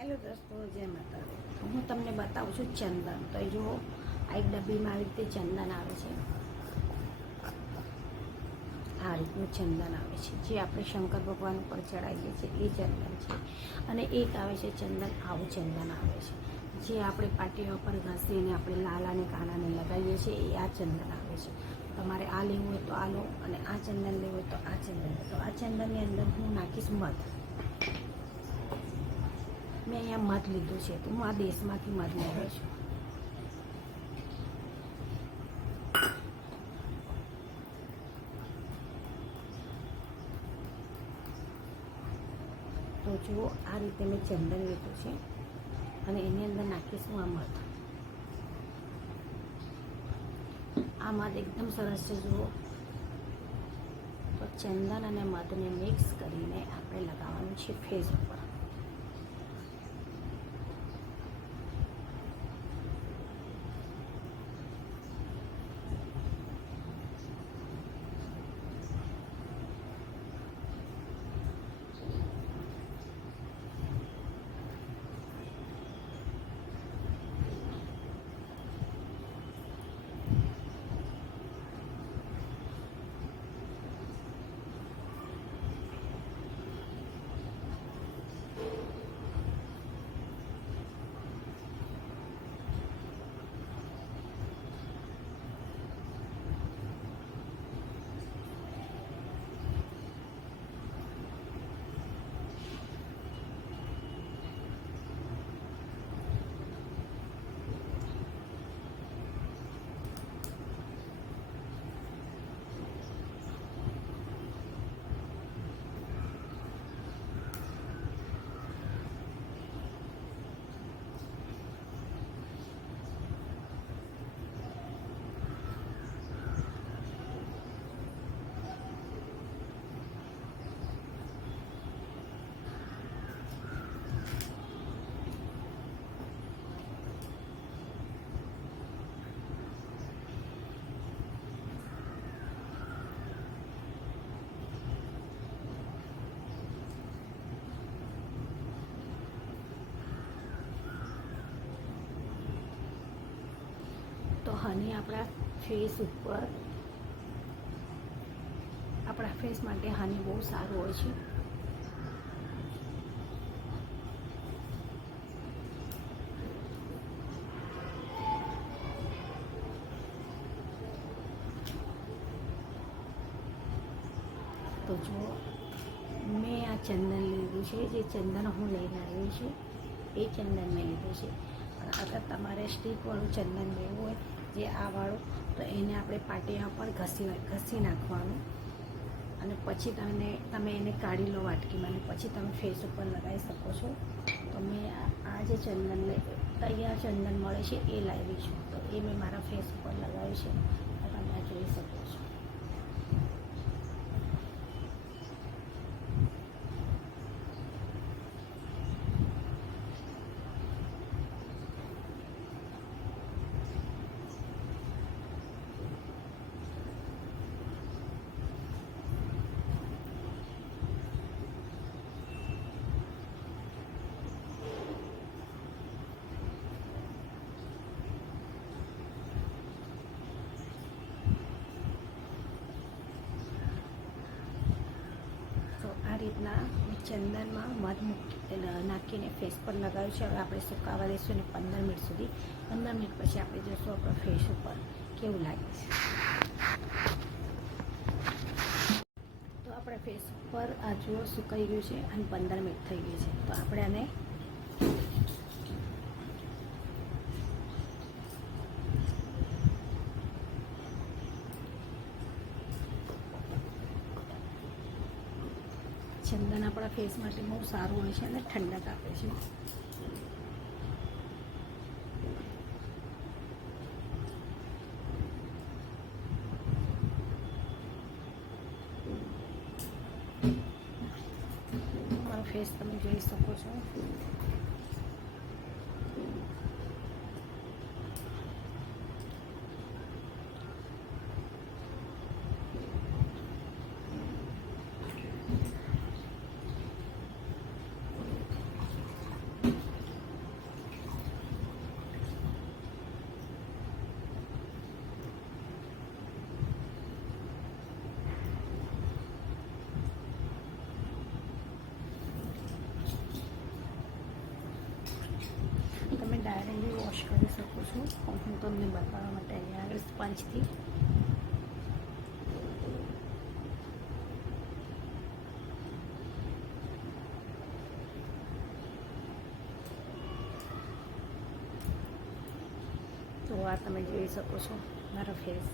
Hello દોસ્તો, જય માતાજી। હું તમને બતાવું છું ચંદન। તો એ જુઓ, આ એક ડબ્બીમાં આવી રીતે ચંદન આવે છે। આ રીતનું ચંદન આવે છે, જે આપણે શંકર ભગવાન ઉપર ચડાવીએ છીએ એ ચંદન છે। અને એક આવે છે ચંદન, આવું ચંદન આવે છે, જે આપણે પાટીઓ પર ઘસીને આપણે લાલા અને કાનાને લગાવીએ છીએ, એ આ ચંદન આવે છે। તમારે આ લેવું હોય તો આ લો, અને આ ચંદન લેવું હોય તો આ ચંદન લો। તો આ ચંદનની અંદર હું નાખીશ મધ। મેં અહીંયા મધ લીધું છે, તો હું આ દેશમાંથી મધ લેવું છું। તો જુઓ, આ રીતે મેં ચંદન લીધું છે, અને એની અંદર નાખીશું આ મધ। આ મધ એકદમ સરસ છે, જુઓ। તો ચંદન અને મધને મિક્સ કરીને આપણે લગાવવાનું છે ફેસ ઉપર। તો હની આપણા ફેસ માટે હની બહુ સારું હોય છે। તો જો મેં આ ચંદન લીધું છે, જે ચંદન હું લઈને આવી છું એ ચંદન મેં લીધું છે। પણ અગર તમારે સ્ટીકવાળું ચંદન લેવું હોય, જે આ વાળું, તો એને આપણે પાટિયા પર ઘસી નાખવાનું, અને પછી તમે એને કાઢી લો વાટકીમાં, અને પછી તમે ફેસ ઉપર લગાવી શકો છો। તો મેં આ જે ચંદન તૈયાર ચંદન મળે છે એ લાવી છું, તો એ મેં મારા ફેસ ઉપર લગાવ્યું છે, તો તમે આ જોઈ શકો છો। આ રીતના ચંદનમાં મધ નાખીને ફેસ પર લગાવ્યું છે। હવે આપણે સુકાવા દઈશું ને 15 મિનિટ સુધી। 15 મિનિટ પછી આપણે જોઈશું આપણા ફેસ ઉપર કેવું લાગે છે। તો આપણા ફેસ ઉપર આ જુઓ સુકાઈ ગયું છે, અને 15 મિનિટ થઈ ગઈ છે। તો આપણે આને ચંદન આપણા ફેસ માટે બહુ સારું હોય છે, અને ઠંડક આપે છે। મારો ફેસ તમે જોઈ શકો છો। ડાયરેક્ટલી વોશ કરી શકો છો. હું તમને બતાવવા માટે અહીંયા આગળ સ્પંજથી તો આ તમે જોઈ શકો છો મારો ફેસ.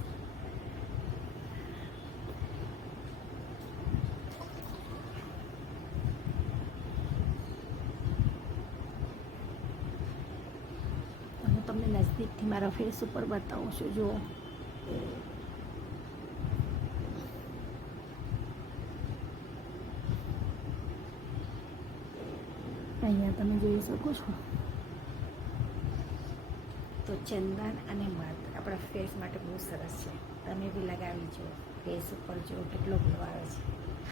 હું તમને નજદીકથી મારા ફેસ ઉપર બતાવું છું. જુઓ, અહીંયા તમે જોઈ શકો છો. તો ચંદન અને મધ આપણા ફેસ માટે બહુ સરસ છે. તમે બી લગાવી જુઓ. ફેસ ઉપર જુઓ કેટલો ગ્લો આવે છે.